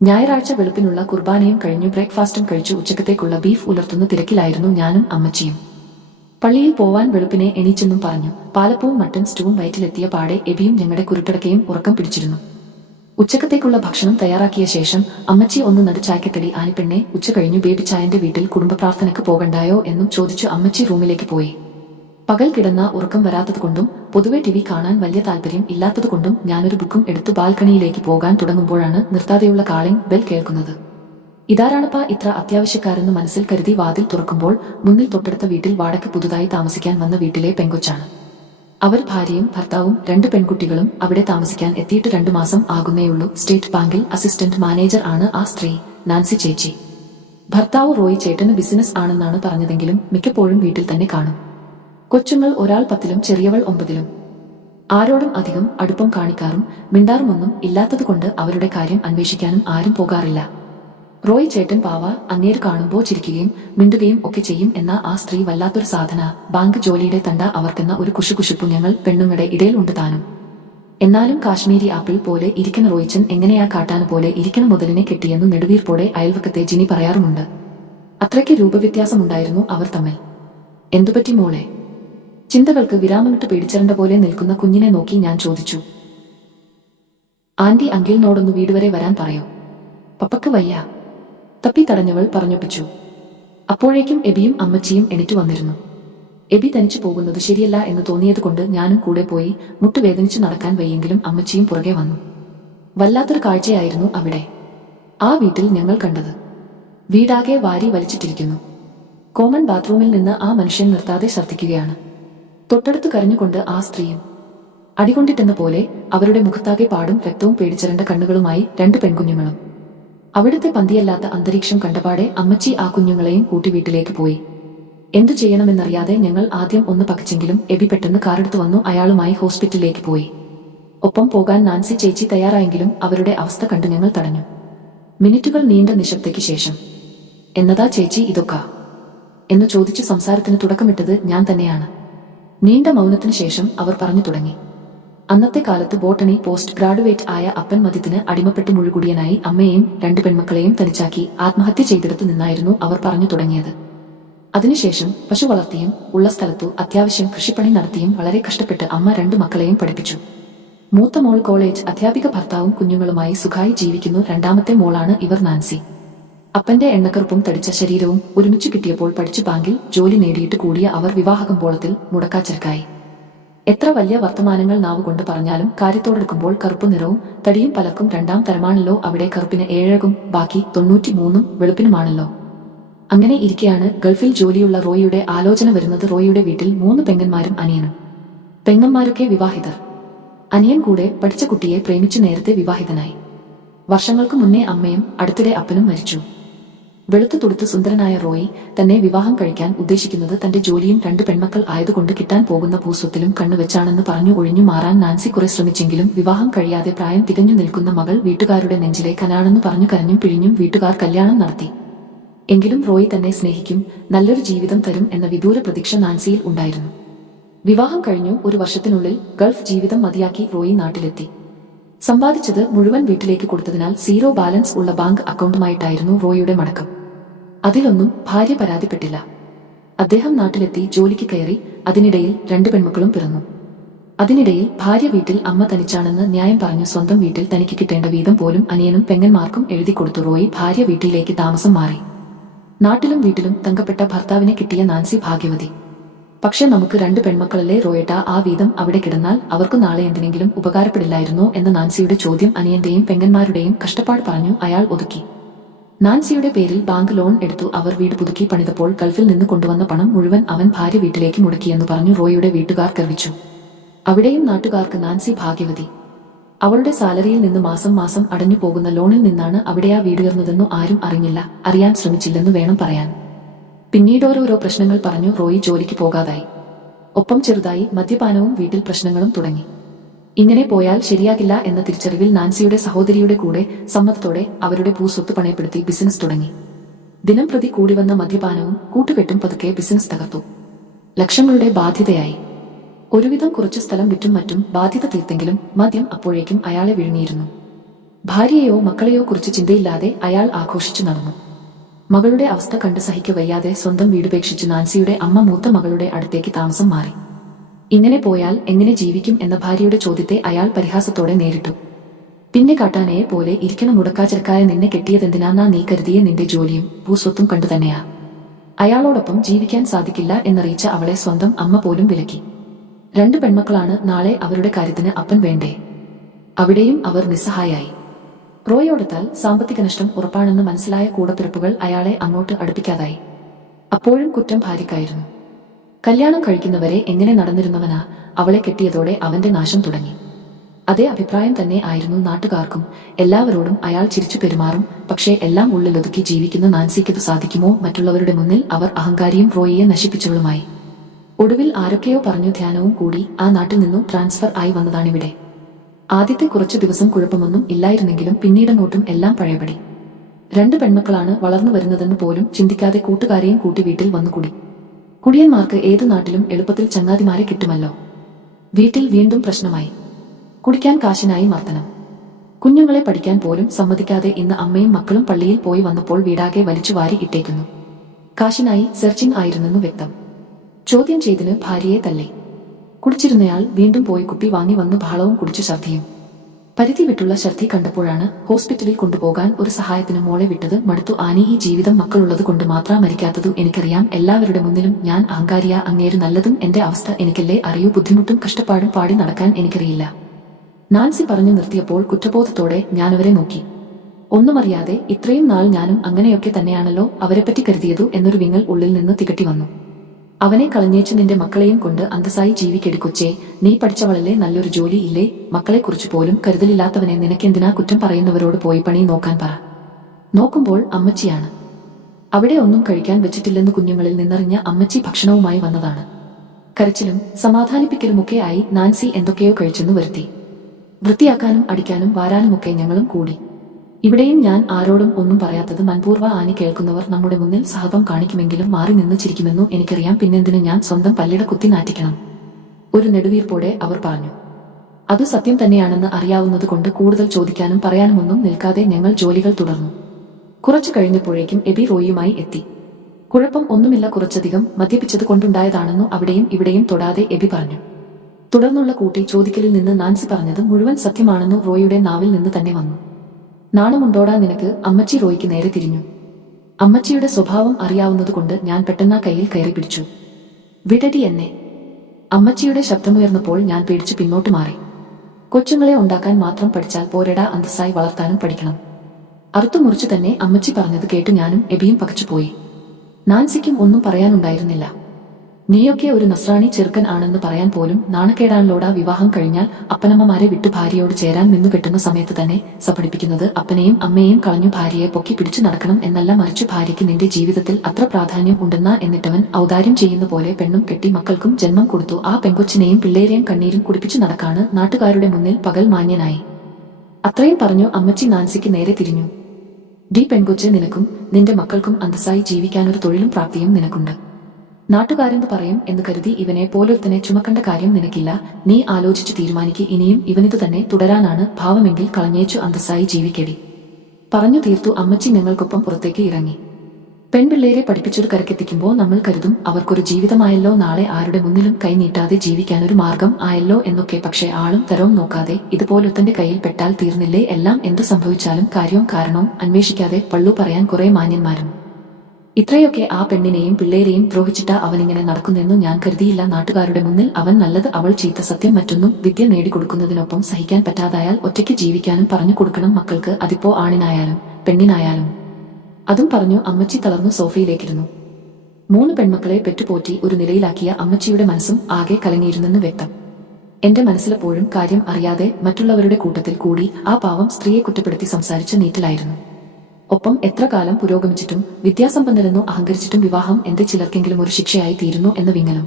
ഞായറാഴ്ച വെളുപ്പിനുള്ള കുർബാനയും കഴിഞ്ഞു ബ്രേക്ക്ഫാസ്റ്റും കഴിച്ചു ഉച്ചക്കത്തേക്കുള്ള ബീഫ് ഉലർത്തുന്ന തിരക്കിലായിരുന്നു ഞാനും അമ്മച്ചിയും. പള്ളിയിൽ പോവാൻ വെളുപ്പിനെ എണീച്ചെന്നും പറഞ്ഞു. പാലപ്പവും മട്ടൻ സ്റ്റൂവും വയറ്റിലെത്തിയ പാടെ എബിയും ഞങ്ങളുടെ കുരുട്ടടക്കയും ഉറക്കം പിടിച്ചിരുന്നു. ഉച്ചക്കത്തേക്കുള്ള ഭക്ഷണം തയ്യാറാക്കിയ ശേഷം അമ്മച്ചി ഒന്ന് നടുചായ്ക്കത്തടി ആനിപ്പെണ്ണെ, ഉച്ച കഴിഞ്ഞു ബേബി ചായന്റെ വീട്ടിൽ കുടുംബ പ്രാർത്ഥനയ്ക്ക് പോകണ്ടായോ എന്നും ചോദിച്ചു അമ്മച്ചി റൂമിലേക്ക് പോയി. പകൽ കിടന്ന ഉറക്കം വരാത്തതുകൊണ്ടും പൊതുവെ ടിവി കാണാൻ വലിയ താല്പര്യം ഇല്ലാത്തതുകൊണ്ടും ഞാനൊരു ബുക്കും എടുത്തു ബാൽക്കണിയിലേക്ക് പോകാൻ തുടങ്ങുമ്പോഴാണ് നിർത്താതെയുള്ള കാളിംഗ് ബെൽ കേൾക്കുന്നത്. ഇതാരാണപ്പാ ഇത്ര അത്യാവശ്യക്കാരെന്ന് മനസ്സിൽ കരുതി വാതിൽ തുറക്കുമ്പോൾ മുന്നിൽ തൊട്ടടുത്ത വീട്ടിൽ വാടക പുതുതായി താമസിക്കാൻ വന്ന വീട്ടിലെ പെങ്കൊച്ചാണ്. അവർ ഭാര്യയും ഭർത്താവും 2 പെൺകുട്ടികളും അവിടെ താമസിക്കാൻ എത്തിയിട്ട് 2 മാസം ആകുന്നേയുള്ളൂ. സ്റ്റേറ്റ് ബാങ്കിൽ അസിസ്റ്റന്റ് മാനേജർ ആണ് ആ സ്ത്രീ, നാൻസി ചേച്ചി. ഭർത്താവ് റോയ് ചേട്ടന് ബിസിനസ് ആണെന്നാണ് പറഞ്ഞതെങ്കിലും മിക്കപ്പോഴും വീട്ടിൽ തന്നെ കാണും. കൊച്ചുങ്ങൾ ഒരാൾ 10ലും ചെറിയവൾ 9ലും. ആരോടും അധികം അടുപ്പം കാണിക്കാറും മിണ്ടാറുമൊന്നും ഇല്ലാത്തതുകൊണ്ട് അവരുടെ കാര്യം അന്വേഷിക്കാനും ആരും പോകാറില്ല. റോയ് ചേട്ടൻ പാവ, അങ്ങേര് കാണുമ്പോൾ ചിരിക്കുകയും മിണ്ടുകയും ഒക്കെ ചെയ്യും. എന്ന ആ സ്ത്രീ വല്ലാത്തൊരു സാധന. ബാങ്ക് ജോലിയുടെ തണ്ട അവർക്കെന്ന ഒരു കുശുകുശുപ്പു ഞങ്ങൾ പെണ്ണുങ്ങളുടെ ഇടയിൽ ഉണ്ട് താനും. എന്നാലും കാശ്മീരി ആപ്പിൾ പോലെ ഇരിക്കണ റോയിച്ചൻ എങ്ങനെയാ കാട്ടാന പോലെ ഇരിക്കണ മുതലിനെ കെട്ടിയെന്നു നെടുവീർപ്പോടെ അയൽവക്കത്തെ ജിനി പറയാറുമുണ്ട്. അത്രയ്ക്ക് രൂപവ്യത്യാസമുണ്ടായിരുന്നു അവർ തമ്മിൽ. എന്തുപറ്റി മോളെ? ചിന്തകൾക്ക് വിരാമമിട്ട് പേടിച്ചരണ്ട പോലെ നിൽക്കുന്ന കുഞ്ഞിനെ നോക്കി ഞാൻ ചോദിച്ചു. ആന്റി അങ്കിളിനോടൊന്ന് വീട് വരെ വരാൻ പറയോ, പപ്പക്ക് വയ്യ, തപ്പി തടഞ്ഞവൾ പറഞ്ഞൊപ്പിച്ചു. അപ്പോഴേക്കും എബിയും അമ്മച്ചിയും എണീറ്റു വന്നിരുന്നു. എബി തനിച്ചു പോകുന്നത് ശരിയല്ല എന്ന് തോന്നിയതുകൊണ്ട് ഞാനും കൂടെ പോയി. മുട്ടുവേദനിച്ചു നടക്കാൻ വയ്യെങ്കിലും അമ്മച്ചിയും പുറകെ വന്നു. വല്ലാത്തൊരു കാഴ്ചയായിരുന്നു അവിടെ. ആ വീട്ടിൽ ഞങ്ങൾ കണ്ടത്. വീടാകെ വാരി വലിച്ചിട്ടിരിക്കുന്നു. കോമൺ ബാത്റൂമിൽ നിന്ന് ആ മനുഷ്യൻ നിർത്താതെ ഛർദ്ദിക്കുകയാണ്. തൊട്ടടുത്ത് കരഞ്ഞുകൊണ്ട് ആ സ്ത്രീയും. അടികൊണ്ടിട്ടെന്ന പോലെ അവരുടെ മുഖത്താകെ പാടും രക്തവും പേടിച്ചരണ്ട കണ്ണുകളുമായി 2 പെൺകുഞ്ഞുങ്ങളും. അവിടുത്തെ പന്തിയല്ലാത്ത അന്തരീക്ഷം കണ്ടപാടെ അമ്മച്ചി ആ കുഞ്ഞുങ്ങളെയും കൂട്ടി വീട്ടിലേക്ക് പോയി. എന്തു ചെയ്യണമെന്നറിയാതെ ഞങ്ങൾ ആദ്യം ഒന്ന് പകച്ചെങ്കിലും എബി പെട്ടെന്ന് കാറെടുത്തു വന്നു. അയാളുമായി ഹോസ്പിറ്റലിലേക്ക് പോയി. ഒപ്പം പോകാൻ നാൻസി ചേച്ചി തയ്യാറായെങ്കിലും അവരുടെ അവസ്ഥ കണ്ടു ഞങ്ങൾ തടഞ്ഞു. മിനിറ്റുകൾ നീണ്ട നിശബ്ദയ്ക്ക് ശേഷം, എന്നതാ ചേച്ചി ഇതൊക്കെ എന്ന് ചോദിച്ചു സംസാരത്തിന് തുടക്കമിട്ടത് ഞാൻ തന്നെയാണ്. നീണ്ട മൗനത്തിനു ശേഷം അവർ പറഞ്ഞു തുടങ്ങി. അന്നത്തെ കാലത്ത് ബോട്ടണി പോസ്റ്റ് ഗ്രാഡുവേറ്റ് ആയ അപ്പൻ മദ്യത്തിന് അടിമപ്പെട്ട് മുഴുകുടിയനായി അമ്മയെയും 2 പെൺമക്കളെയും തനിച്ചാക്കി ആത്മഹത്യ ചെയ്തെടുത്തു നിന്നായിരുന്നു അവർ പറഞ്ഞു തുടങ്ങിയത്. അതിനുശേഷം പശു വളർത്തിയും ഉള്ള സ്ഥലത്തു അത്യാവശ്യം കൃഷിപ്പണി നടത്തിയും വളരെ കഷ്ടപ്പെട്ട് അമ്മ 2 മക്കളെയും പഠിപ്പിച്ചു. മൂത്ത മോൾ കോളേജ് അധ്യാപിക, ഭർത്താവും കുഞ്ഞുങ്ങളുമായി സുഖമായി ജീവിക്കുന്നു. രണ്ടാമത്തെ മോളാണ് ഇവർ നാൻസി. അപ്പന്റെ എണ്ണക്കറുപ്പും തടിച്ച ശരീരവും ഒരുമിച്ച് കിട്ടിയപ്പോൾ പഠിച്ചു ബാങ്കിൽ ജോലി നേടിയിട്ട് കൂടിയ അവർ വിവാഹകമ്പോളത്തിൽ മുടക്കാച്ചരക്കായി. എത്ര വലിയ വർത്തമാനങ്ങൾ നാവുകൊണ്ട് പറഞ്ഞാലും കാര്യത്തോടെടുക്കുമ്പോൾ കറുപ്പ് നിറവും തടിയും പലർക്കും 2ാം തരമാണല്ലോ. അവിടെ കറുപ്പിന് 7 ബാക്കി 93 വെളുപ്പിനുമാണല്ലോ. അങ്ങനെ ഇരിക്കെയാണ് ഗൾഫിൽ ജോലിയുള്ള റോയിയുടെ ആലോചന വരുന്നത്. റോയിയുടെ വീട്ടിൽ 3 പെങ്ങന്മാരും അനിയനും. പെങ്ങന്മാരൊക്കെ വിവാഹിതർ. അനിയൻ കൂടെ പഠിച്ച കുട്ടിയെ പ്രേമിച്ചു നേരത്തെ വിവാഹിതനായി. വർഷങ്ങൾക്ക് മുന്നേ അമ്മയും അടുത്തിടെ അപ്പനും മരിച്ചു. വെളുത്തു തുടുത്ത് സുന്ദരനായ റോയി തന്നെ വിവാഹം കഴിക്കാൻ ഉദ്ദേശിക്കുന്നത് തന്റെ ജോലിയും 2 പെൺമക്കൾ ആയതുകൊണ്ട് കിട്ടാൻ പോകുന്ന ഭൂസ്വത്തിലും കണ്ണുവെച്ചാണെന്ന് പറഞ്ഞു ഒഴിഞ്ഞു മാറാൻ നാൻസി കുറെ ശ്രമിച്ചെങ്കിലും വിവാഹം കഴിയാതെ പ്രായം തികഞ്ഞു നിൽക്കുന്ന മകൾ വീട്ടുകാരുടെ നെഞ്ചിലെ കനാണെന്ന് പറഞ്ഞു കരഞ്ഞും പിഴിഞ്ഞും വീട്ടുകാർ കല്യാണം നടത്തി. എങ്കിലും റോയി തന്നെ സ്നേഹിക്കും, നല്ലൊരു ജീവിതം തരും എന്ന വിദൂര പ്രതീക്ഷ നാൻസിയിൽ ഉണ്ടായിരുന്നു. വിവാഹം കഴിഞ്ഞു 1 വർഷത്തിനുള്ളിൽ ഗൾഫ് ജീവിതം മതിയാക്കി റോയി നാട്ടിലെത്തി. സമ്പാദിച്ചത് മുഴുവൻ വീട്ടിലേക്ക് കൊടുത്തതിനാൽ 0 ബാലൻസ് ഉള്ള ബാങ്ക് അക്കൗണ്ടുമായിട്ടായിരുന്നു റോയിയുടെ മടക്കം. അതിലൊന്നും ഭാര്യ പരാതിപ്പെട്ടില്ല. അദ്ദേഹം നാട്ടിലെത്തി ജോലിക്ക് കയറി. അതിനിടയിൽ 2 പെൺമക്കളും പിറന്നു. അതിനിടയിൽ ഭാര്യ വീട്ടിൽ അമ്മ തനിച്ചാണെന്ന് ന്യായം പറഞ്ഞു സ്വന്തം വീട്ടിൽ തനിക്ക് കിട്ടേണ്ട വീതം പോലും അനിയനും പെങ്ങന്മാർക്കും എഴുതി കൊടുത്തു. റോയി ഭാര്യ വീട്ടിലേക്ക് താമസം മാറി. നാട്ടിലും വീട്ടിലും തങ്കപ്പെട്ട ഭർത്താവിനെ കിട്ടിയ നാൻസി ഭാഗ്യവതി. പക്ഷെ നമുക്ക് 2 പെൺമക്കളല്ലേ റോയേട്ട, ആ വീതം അവിടെ കിടന്നാൽ അവർക്ക് നാളെ എന്തിനെങ്കിലും ഉപകാരപ്പെടില്ലായിരുന്നോ എന്ന നാൻസിയുടെ ചോദ്യം അനിയന്റെയും പെങ്ങന്മാരുടെയും കഷ്ടപ്പാട് പറഞ്ഞു അയാൾ ഒതുക്കി. നാൻസിയുടെ പേരിൽ ബാങ്ക് ലോൺ എടുത്തു. അവർ വീട് പുതുക്കി പണിതപ്പോൾ ഗൾഫിൽ നിന്ന് കൊണ്ടുവന്ന പണം മുഴുവൻ അവൻ ഭാര്യ വീട്ടിലേക്ക് മുടക്കിയെന്ന് പറഞ്ഞു റോയിയുടെ വീട്ടുകാർ ഗർവിച്ചു. അവിടെയും നാട്ടുകാർക്ക് നാൻസി ഭാഗ്യവതി. അവളുടെ സാലറിയിൽ നിന്ന് മാസം മാസം അടഞ്ഞു പോകുന്ന ലോണിൽ നിന്നാണ് അവിടെയാ വീടുയർന്നതെന്നു ആരും അറിഞ്ഞില്ല, അറിയാൻ ശ്രമിച്ചില്ലെന്നു വേണം പറയാൻ. പിന്നീടോരോരോ പ്രശ്നങ്ങൾ പറഞ്ഞു റോയി ജോലിക്ക് പോകാതായി. ഒപ്പം ചെറുതായി മദ്യപാനവും വീട്ടിൽ പ്രശ്നങ്ങളും തുടങ്ങി. ഇങ്ങനെ പോയാൽ ശരിയാകില്ല എന്ന തിരിച്ചറിവിൽ നാൻസിയുടെ സഹോദരിയുടെ കൂടെ സമ്മതത്തോടെ അവരുടെ ഭൂസ്വത്ത് പണയപ്പെടുത്തി ബിസിനസ് തുടങ്ങി. ദിനം പ്രതി കൂടിവന്ന മദ്യപാനവും കൂട്ടുകെട്ടും പതുക്കെ ബിസിനസ് തകർത്തു. ലക്ഷങ്ങളുടെ ബാധ്യതയായി. ഒരുവിധം കുറച്ചു സ്ഥലം വിറ്റും മറ്റും ബാധ്യത തീർത്തെങ്കിലും മദ്യം അപ്പോഴേക്കും അയാളെ വിഴുങ്ങിയിരുന്നു. ഭാര്യയെയോ മക്കളെയോ കുറിച്ച് ചിന്തയില്ലാതെ അയാൾ ആഘോഷിച്ചു നടന്നു. മകളുടെ അവസ്ഥ കണ്ട് സഹിക്ക വയ്യാതെ സ്വന്തം വീടുപേക്ഷിച്ച് നാൻസിയുടെ അമ്മ മൂത്ത മകളുടെ അടുത്തേക്ക് താമസം മാറി. ഇങ്ങനെ പോയാൽ എങ്ങനെ ജീവിക്കും എന്ന ഭാര്യയുടെ ചോദ്യത്തെ അയാൾ പരിഹാസത്തോടെ നേരിട്ടു. പിന്നെ കാട്ടാനയെ പോലെ ഇരിക്കണം, മുടക്കാച്ചരക്കായ നിന്നെ കെട്ടിയതെന്തിനാന്നാ നീ കരുതിയ നിന്റെ ജോലിയും ഭൂസ്വത്തും കണ്ടു തന്നെയാ. അയാളോടൊപ്പം ജീവിക്കാൻ സാധിക്കില്ല എന്നറിയിച്ച അവളെ സ്വന്തം അമ്മ പോലും വിലക്കി. 2 പെൺമക്കളാണ്, നാളെ അവരുടെ കാര്യത്തിന് അപ്പൻ വേണ്ടേ? അവിടെയും അവർ നിസ്സഹായായി. റോയോടത്താൽ സാമ്പത്തിക നഷ്ടം ഉറപ്പാണെന്ന് മനസ്സിലായ കൂടപ്പിറപ്പുകൾ അയാളെ അങ്ങോട്ട് അടുപ്പിക്കാതായി. അപ്പോഴും കുറ്റം ഭാര്യക്കായിരുന്നു. കല്യാണം കഴിക്കുന്നവരെ എങ്ങനെ നടന്നിരുന്നവനാ, അവളെ കെട്ടിയതോടെ അവന്റെ നാശം തുടങ്ങി. അതേ അഭിപ്രായം തന്നെ ആയിരുന്നു നാട്ടുകാർക്കും. എല്ലാവരോടും അയാൾ ചിരിച്ചു പെരുമാറും. പക്ഷേ എല്ലാം ഉള്ളിലൊതുക്കി ജീവിക്കുന്ന നാൻസിക്കത് സാധിക്കുമോ? മറ്റുള്ളവരുടെ മുന്നിൽ അവർ അഹങ്കാരിയും റോയിയെ നശിപ്പിച്ചവളുമായി. ഒടുവിൽ ആരൊക്കെയോ പറഞ്ഞു ധ്യാനവും കൂടി ആ നാട്ടിൽ നിന്നും ട്രാൻസ്ഫർ ആയി വന്നതാണിവിടെ. ആദ്യത്തെ കുറച്ചു ദിവസം കുഴപ്പമൊന്നും ഇല്ലായിരുന്നെങ്കിലും പിന്നീടങ്ങോട്ടും എല്ലാം പഴയപടി. 2 പെൺമക്കളാണ്, വളർന്നു വരുന്നതെന്ന് പോലും ചിന്തിക്കാതെ കൂട്ടുകാരെയും കൂട്ടി വീട്ടിൽ വന്നുകൂടി. കുടിയന്മാർക്ക് ഏതു നാട്ടിലും എളുപ്പത്തിൽ ചങ്ങാതിമാരെ കിട്ടുമല്ലോ. വീട്ടിൽ വീണ്ടും പ്രശ്നമായി. കുടിക്കാൻ കാശിനായി മർദ്ദനം. കുഞ്ഞുങ്ങളെ പഠിക്കാൻ പോലും സമ്മതിക്കാതെ ഇന്ന് അമ്മയും മക്കളും പള്ളിയിൽ പോയി വന്നപ്പോൾ വീടാകെ വലിച്ചു വാരി ഇട്ടേക്കുന്നു. കാശിനായി സെർച്ചിങ് ആയിരുന്നെന്നു വ്യക്തം. ചോദ്യം ചെയ്തതിന് ഭാര്യയെ തല്ലി. കുടിച്ചിരുന്നയാൾ വീണ്ടും പോയി കുപ്പി വാങ്ങി വന്നു ബഹളവും കുടിച്ചു ഛർദിയും. പരിധി വിട്ടുള്ള ഛർദി കണ്ടപ്പോഴാണ് ഹോസ്പിറ്റലിൽ കൊണ്ടുപോകാൻ ഒരു സഹായത്തിന് മോളെ വിട്ടത്. മടുത്തു ആനി, ഈ ജീവിതം മക്കളുള്ളത് കൊണ്ട് മാത്രാ മരിക്കാത്തതു എനിക്കറിയാം. എല്ലാവരുടെ മുന്നിലും ഞാൻ അഹങ്കാരിയാ. അങ്ങേരു നല്ലതും എന്റെ അവസ്ഥ എനിക്കല്ലേ അറിയൂ. ബുദ്ധിമുട്ടും കഷ്ടപ്പാടും പാടി നടക്കാൻ എനിക്കറിയില്ല. നാൻസി പറഞ്ഞു നിർത്തിയപ്പോൾ കുറ്റബോധത്തോടെ ഞാനവരെ നോക്കി. ഒന്നുമറിയാതെ ഇത്രയും നാൾ ഞാനും അങ്ങനെയൊക്കെ തന്നെയാണല്ലോ അവരെപ്പറ്റി കരുതിയതു എന്നൊരു വിങ്ങൽ ഉള്ളിൽ നിന്ന് തികട്ടി വന്നു. അവനെ കളഞ്ഞേച്ചു നിന്റെ മക്കളെയും കൊണ്ട് അന്തസ്സായി ജീവിക്കെടുക്കൊച്ചേ. നീ പഠിച്ചവളല്ലേ, നല്ലൊരു ജോലി ഇല്ലേ? മക്കളെക്കുറിച്ച് പോലും കരുതലില്ലാത്തവനെ നിനക്കെന്തിനാ കുറ്റം പറയുന്നവരോട് പോയി പണി നോക്കാൻ പറ. നോക്കുമ്പോൾ അമ്മച്ചിയാണ്. അവിടെ ഒന്നും കഴിക്കാൻ വെച്ചിട്ടില്ലെന്ന് കുഞ്ഞുങ്ങളിൽ നിന്നറിഞ്ഞ അമ്മച്ചി ഭക്ഷണവുമായി വന്നതാണ്. കരച്ചിലും സമാധാനിപ്പിക്കലുമൊക്കെ ആയി നാൻസി എന്തൊക്കെയോ കഴിച്ചെന്നു വരുത്തി. വൃത്തിയാക്കാനും അടിക്കാനും വാരാനുമൊക്കെ ഞങ്ങളും കൂടി. ഇവിടെയും ഞാൻ ആരോടും ഒന്നും പറയാത്തത് മനഃപൂർവ്വ ആനി. കേൾക്കുന്നവർ നമ്മുടെ മുന്നിൽ സഹപം കാണിക്കുമെങ്കിലും മാറി നിന്ന് ചിരിക്കുമെന്നു എനിക്കറിയാം. പിന്നെന്തിന് ഞാൻ സ്വന്തം പല്ലിട കുത്തി നാറ്റിക്കണം? ഒരു നെടുവീർപ്പോടെ അവർ പറഞ്ഞു. അത് സത്യം തന്നെയാണെന്ന് അറിയാവുന്നത് കൊണ്ട് കൂടുതൽ ചോദിക്കാനും പറയാനുമൊന്നും നിൽക്കാതെ ഞങ്ങൾ ജോലികൾ തുടർന്നു. കുറച്ചു കഴിഞ്ഞപ്പോഴേക്കും എബി റോയിയുമായി എത്തി. കുഴപ്പം ഒന്നുമില്ല, കുറച്ചധികം മദ്യപിച്ചത് കൊണ്ടുണ്ടായതാണെന്നു അവിടെയും ഇവിടെയും തൊടാതെ എബി പറഞ്ഞു. തുടർന്നുള്ള കൂട്ടി ചോദിക്കലിൽ നിന്ന് നാൻസി പറഞ്ഞത് മുഴുവൻ സത്യമാണെന്നു റോയിയുടെ നാവിൽ നിന്ന് തന്നെ വന്നു. നാണമുണ്ടോടാ നിനക്ക്? അമ്മച്ചി റോയിക്ക് നേരെ തിരിഞ്ഞു. അമ്മച്ചിയുടെ സ്വഭാവം അറിയാവുന്നതുകൊണ്ട് ഞാൻ പെട്ടെന്നാ കയ്യിൽ കയറി പിടിച്ചു. വിടടി എന്നെ. അമ്മച്ചിയുടെ ശബ്ദമുയർന്നപ്പോൾ ഞാൻ പേടിച്ചു പിന്നോട്ട് മാറി. കൊച്ചുങ്ങളെ ഉണ്ടാക്കാൻ മാത്രം പഠിച്ചാൽ പോരെടാ, അന്തസ്സായി വളർത്താനും പഠിക്കണം. അറുത്തു മുറിച്ചു തന്നെ അമ്മച്ചി പറഞ്ഞത് കേട്ടു ഞാനും എബിയും പകച്ചുപോയി. നാൻസിക്കും ഒന്നും പറയാനുണ്ടായിരുന്നില്ല. നീയൊക്കെ ഒരു നസ്രാണി ചെറുക്കൻ ആണെന്ന് പറയാൻ പോലും നാണക്കേടാണല്ലോടാ. വിവാഹം കഴിഞ്ഞാൽ അപ്പനമ്മമാരെ വിട്ടു ഭാര്യയോട് ചേരാൻ നിന്നുകെട്ടുന്ന സമയത്ത് തന്നെ സപടിപ്പിക്കുന്നത് അപ്പനെയും അമ്മയെയും കളഞ്ഞു ഭാര്യയെ പൊക്കി പിടിച്ചു നടക്കണം എന്നല്ല, മറിച്ചു ഭാര്യയ്ക്ക് നിന്റെ ജീവിതത്തിൽ അത്ര പ്രാധാന്യം ഉണ്ടെന്നാ. എന്നിട്ടവൻ ഔദാര്യം ചെയ്യുന്ന പോലെ പെണ്ണും കെട്ടി മക്കൾക്കും ജന്മം കൊടുത്തു. ആ പെങ്കൊച്ചിനെയും പിള്ളേരെയും കണ്ണീരും കുടിപ്പിച്ചു നടക്കാണ് നാട്ടുകാരുടെ മുന്നിൽ പകൽ മാന്യനായി. അത്രയും പറഞ്ഞു അമ്മച്ചി നാൻസിക്ക് നേരെ തിരിഞ്ഞു. ഡി പെൺകൊച്ച്, നിനക്കും നിന്റെ മക്കൾക്കും അന്തസ്സായി ജീവിക്കാനൊരു തൊഴിലും പ്രാപ്തിയും നിനക്കുണ്ട്. നാട്ടുകാരെന്ത് പറയും എന്ന് കരുതി ഇവനെ പോലൊരുത്തനെ ചുമക്കേണ്ട കാര്യം നിനക്കില്ല. നീ ആലോചിച്ചു തീരുമാനിക്ക്. ഇനിയും ഇവനിതു തന്നെ തുടരാനാണ് ഭാവമെങ്കിൽ കളഞ്ഞേച്ചു അന്തസ്സായി ജീവിക്കടി. പറഞ്ഞു തീർത്തു അമ്മച്ചി ഞങ്ങൾക്കൊപ്പം പുറത്തേക്ക് ഇറങ്ങി. പെൺപിള്ളേരെ പഠിപ്പിച്ചൊരു കരക്കെത്തിക്കുമ്പോൾ നമ്മൾ കരുതും അവർക്കൊരു ജീവിതമായല്ലോ, നാളെ ആരുടെ മുന്നിലും കൈ നീട്ടാതെ ജീവിക്കാനൊരു മാർഗം ആയല്ലോ എന്നൊക്കെ. പക്ഷേ ആളും തരവും നോക്കാതെ ഇതുപോലൊരുത്തന്റെ കയ്യിൽ പെട്ടാൽ തീർന്നില്ലേ എല്ലാം. എന്തു സംഭവിച്ചാലും കാര്യവും കാരണവും അന്വേഷിക്കാതെ പള്ളു പറയാൻ കുറെ മാന്യന്മാരും. ഇത്രയൊക്കെ ആ പെണ്ണിനെയും പിള്ളേരെയും ദ്രോഹിച്ചിട്ടാ അവനിങ്ങനെ നടക്കുന്നെന്നു ഞാൻ കരുതിയില്ല. നാട്ടുകാരുടെ മുന്നിൽ അവൻ നല്ലത്, അവൾ ചീത്ത, സത്യം. മറ്റൊന്നും വിദ്യ നേടിക്കൊടുക്കുന്നതിനൊപ്പം സഹിക്കാൻ പറ്റാതായാൽ ഒറ്റയ്ക്ക് ജീവിക്കാനും പറഞ്ഞു കൊടുക്കണം മക്കൾക്ക്, അതിപ്പോ ആണിനായാലും പെണ്ണിനായാലും. അതും പറഞ്ഞു അമ്മച്ചി തളർന്നു സോഫയിലേക്കിരുന്നു. 3 പെൺമക്കളെ പെറ്റുപോറ്റി ഒരു നിലയിലാക്കിയ അമ്മച്ചിയുടെ മനസ്സും ആകെ കലങ്ങിയിരുന്നെന്ന് വ്യക്തം. എന്റെ മനസ്സിലെപ്പോഴും കാര്യം അറിയാതെ മറ്റുള്ളവരുടെ കൂട്ടത്തിൽ കൂടി ആ പാവം സ്ത്രീയെ കുറ്റപ്പെടുത്തി സംസാരിച്ച നീറ്റലായിരുന്നു. ഒപ്പം എത്ര കാലം പുരോഗമിച്ചിട്ടും വിദ്യാസമ്പന്നരെന്നു അഹങ്കരിച്ചിട്ടും വിവാഹം എന്റെ ചിലർക്കെങ്കിലും ഒരു ശിക്ഷയായി തീരുന്നു എന്ന വിങ്ങലും.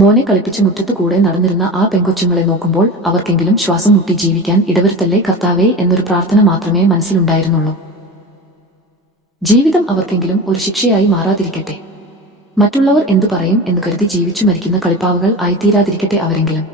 മോനെ കളിപ്പിച്ച് മുറ്റത്തു കൂടെ നടന്നിരുന്ന ആ പെങ്കൊച്ചുങ്ങളെ നോക്കുമ്പോൾ അവർക്കെങ്കിലും ശ്വാസം മുട്ടി ജീവിക്കാൻ ഇടവരുത്തല്ലേ കർത്താവേ എന്നൊരു പ്രാർത്ഥന മാത്രമേ മനസ്സിലുണ്ടായിരുന്നുള്ളൂ. ജീവിതം അവർക്കെങ്കിലും ഒരു ശിക്ഷയായി മാറാതിരിക്കട്ടെ. മറ്റുള്ളവർ എന്തു പറയും എന്ന് കരുതി ജീവിച്ചു മരിക്കുന്ന കളിപ്പാവുകൾ ആയിത്തീരാതിരിക്കട്ടെ അവരെങ്കിലും.